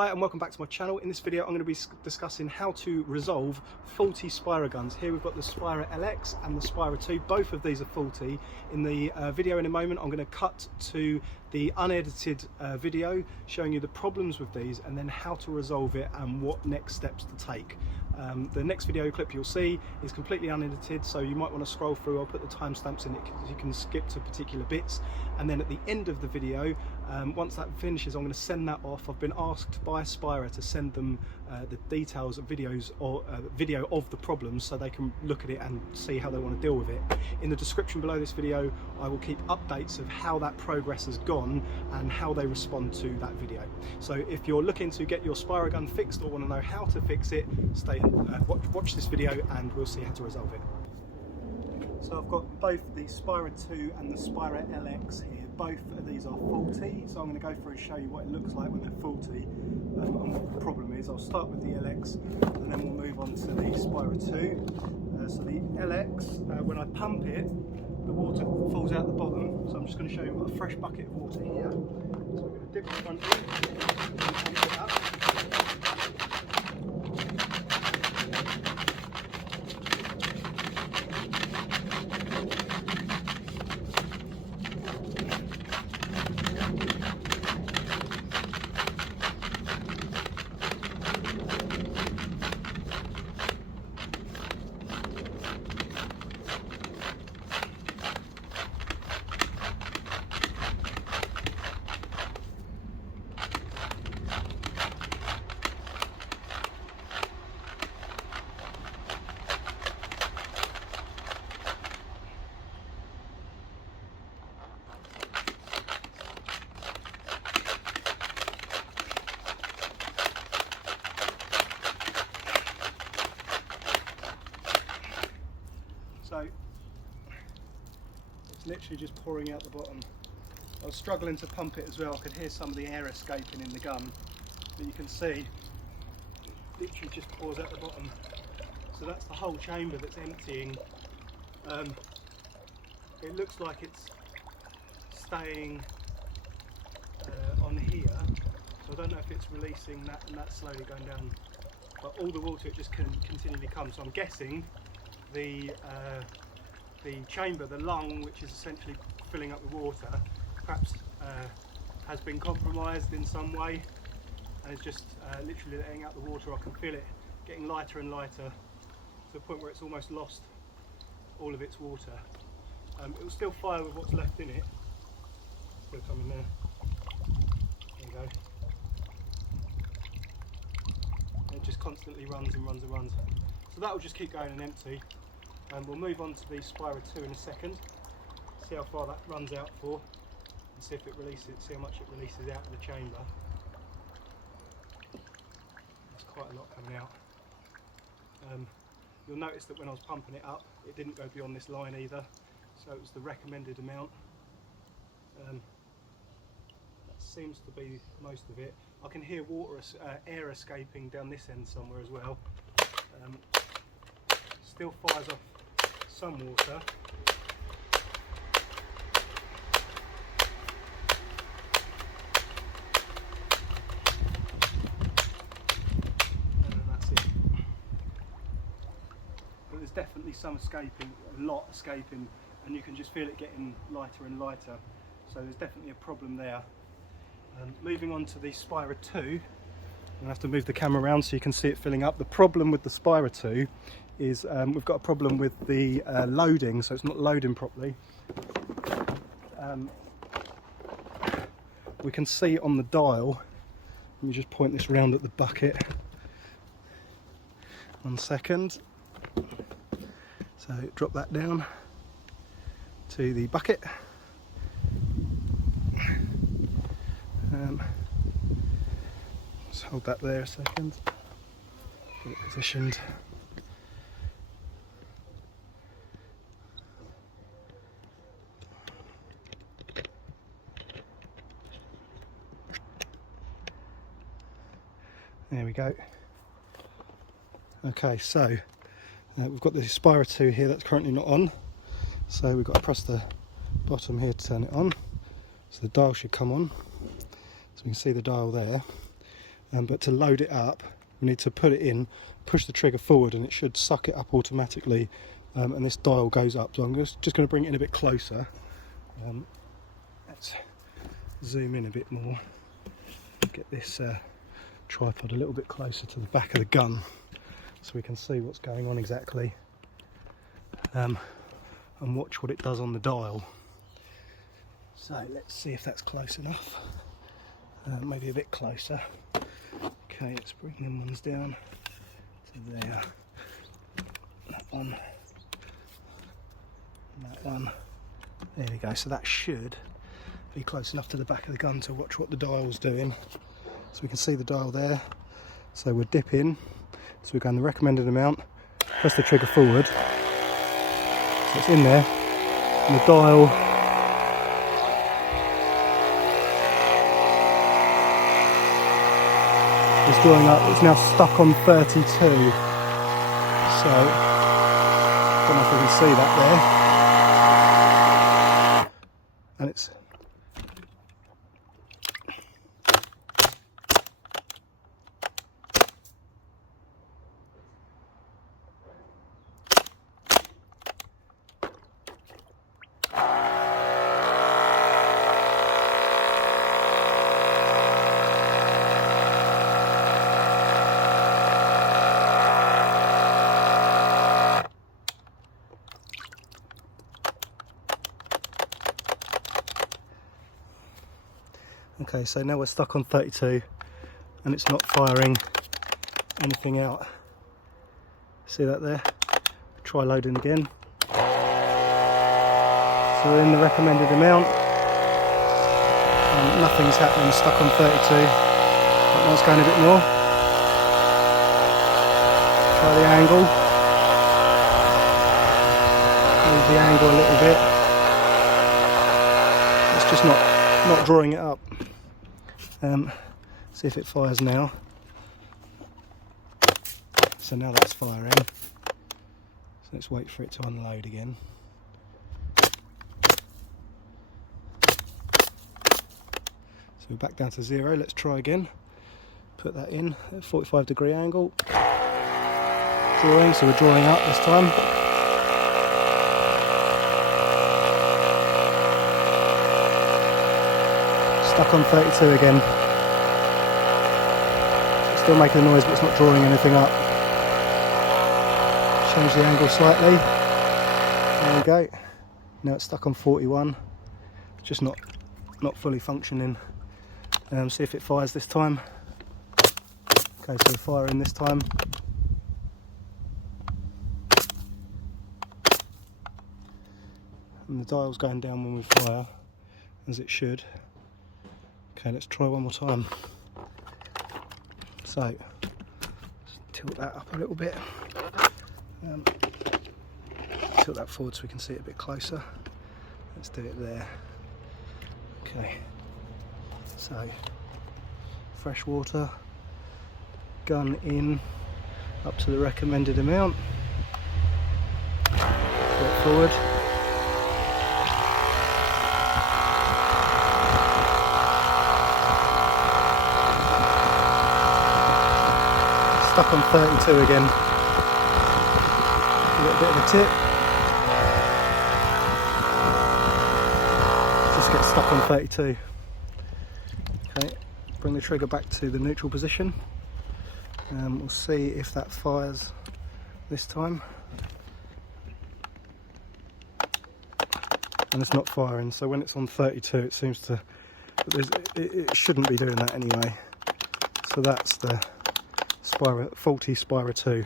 Hi and welcome back to my channel. In this video I'm going to be discussing how to resolve faulty Spyra guns. Here we've got the Spyra LX and the Spyra 2. Both of these are faulty. In the video in a moment I'm going to cut to the unedited video showing you the problems with these and then how to resolve it and what next steps to take. The next video clip you'll see is completely unedited, so you might want to scroll through. I'll put the timestamps in it because you can skip to particular bits, and then at the end of the video, once that finishes, I'm going to send that off. I've been asked by Spyra to send them the details of videos or video of the problems so they can look at it and see how they want to deal with it. In the description below this video I will keep updates of how that progress has gone and how they respond to that video. So if you're looking to get your Spyra gun fixed or want to know how to fix it, stay and watch this video and we'll see how to resolve it. So I've got both the Spyra 2 and the Spyra LX here. Both of these are faulty, so I'm going to go through and show you what it looks like when they're faulty and what the problem is. I'll start with the LX and then we'll move on to the Spyra 2. So the LX, when I pump it, the water falls out the bottom, so I'm just going to show you. I've got a fresh bucket of water here. So we're going to dip the front in and pump it up. So it's literally just pouring out the bottom. I was struggling to pump it as well. I could hear some of the air escaping in the gun, but you can see it literally just pours out the bottom. So that's the whole chamber that's emptying. It looks like it's staying on here, so I don't know if it's releasing that and that's slowly going down, but all the water it just can continually come. So I'm guessing the chamber, the lung, which is essentially filling up the water, perhaps has been compromised in some way and is just literally letting out the water. I can feel it getting lighter and lighter to the point where it's almost lost all of its water. It will still fire with what's left in it. Still coming there. There you go. It just constantly runs and runs and runs. So that will just keep going and empty. And we'll move on to the Spyra 2 in a second, see how far that runs out for, and see if it releases, see how much it releases out of the chamber. There's quite a lot coming out. You'll notice that when I was pumping it up, it didn't go beyond this line either, so it was the recommended amount. That seems to be most of it. I can hear air escaping down this end somewhere as well. Still fires off some water. And then that's it. But there's definitely some escaping, a lot escaping, and you can just feel it getting lighter and lighter. So there's definitely a problem there. Moving on to the Spyra 2, I'm going to have to move the camera around so you can see it filling up. The problem with the Spyra 2 is we've got a problem with the loading, so it's not loading properly. We can see on the dial, let me just point this round at the bucket. 1 second. So drop that down to the bucket. Just hold that there a second. Get it positioned. There we go. Okay, so we've got the Spyra 2 here that's currently not on, so we've got to press the bottom here to turn it on. So the dial should come on, so we can see the dial there. but to load it up we need to put it in, push the trigger forward, and it should suck it up automatically, and this dial goes up. So I'm just going to bring it in a bit closer. Let's zoom in a bit more, get this tripod a little bit closer to the back of the gun so we can see what's going on exactly, and watch what it does on the dial. So let's see if that's close enough, maybe a bit closer. Okay, let's bring them ones down to there, that one, and that one. There we go, so that should be close enough to the back of the gun to watch what the dial's doing. So we can see the dial there. So we'll dip in, so we're going the recommended amount, press the trigger forward, so it's in there, and the dial is drawing up. It's now stuck on 32, so I don't know if we can see that there, and it's okay, so now we're stuck on 32 and it's not firing anything out. See that there? Try loading again. So we're in the recommended amount and nothing's happening, stuck on 32. That one's going a bit more. Try the angle. Move the angle a little bit. It's just not drawing it up. See if it fires now. So now that's firing. So let's wait for it to unload again. So we're back down to 0. Let's try again. Put that in at 45-degree angle. Drawing, so we're drawing up this time. Stuck on 32 again. It's still making a noise, but it's not drawing anything up. Change the angle slightly. There we go. Now it's stuck on 41. It's just not fully functioning. See if it fires this time. Okay, so we're firing this time. And the dial's going down when we fire, as it should. Okay, let's try one more time. So, tilt that up a little bit. Tilt that forward so we can see it a bit closer. Let's do it there. Okay. So, fresh water, gun in, up to the recommended amount. Pull it forward. Stuck on 32 again. Give it a bit of a tip. Just get stuck on 32. Okay, bring the trigger back to the neutral position. We'll see if that fires this time. And it's not firing, so when it's on 32 it seems to, it shouldn't be doing that anyway. So that's the faulty Spyra 2.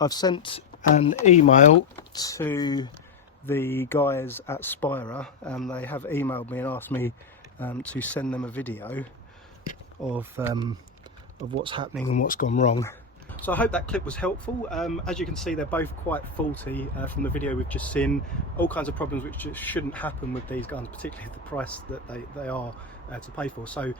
I've sent an email to the guys at Spyra, and they have emailed me and asked me to send them a video of what's happening and what's gone wrong. So I hope that clip was helpful. As you can see, they're both quite faulty from the video we've just seen. All kinds of problems which just shouldn't happen with these guns, particularly at the price that they are to pay for. So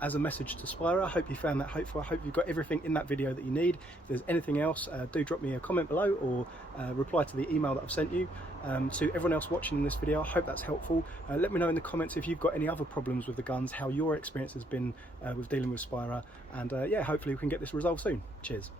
as a message to Spyra, I hope you found that helpful. I hope you've got everything in that video that you need. If there's anything else, do drop me a comment below or reply to the email that I've sent you. To everyone else watching in this video, I hope that's helpful. Let me know in the comments if you've got any other problems with the guns, how your experience has been with dealing with Spyra, and yeah, hopefully we can get this resolved soon. Cheers.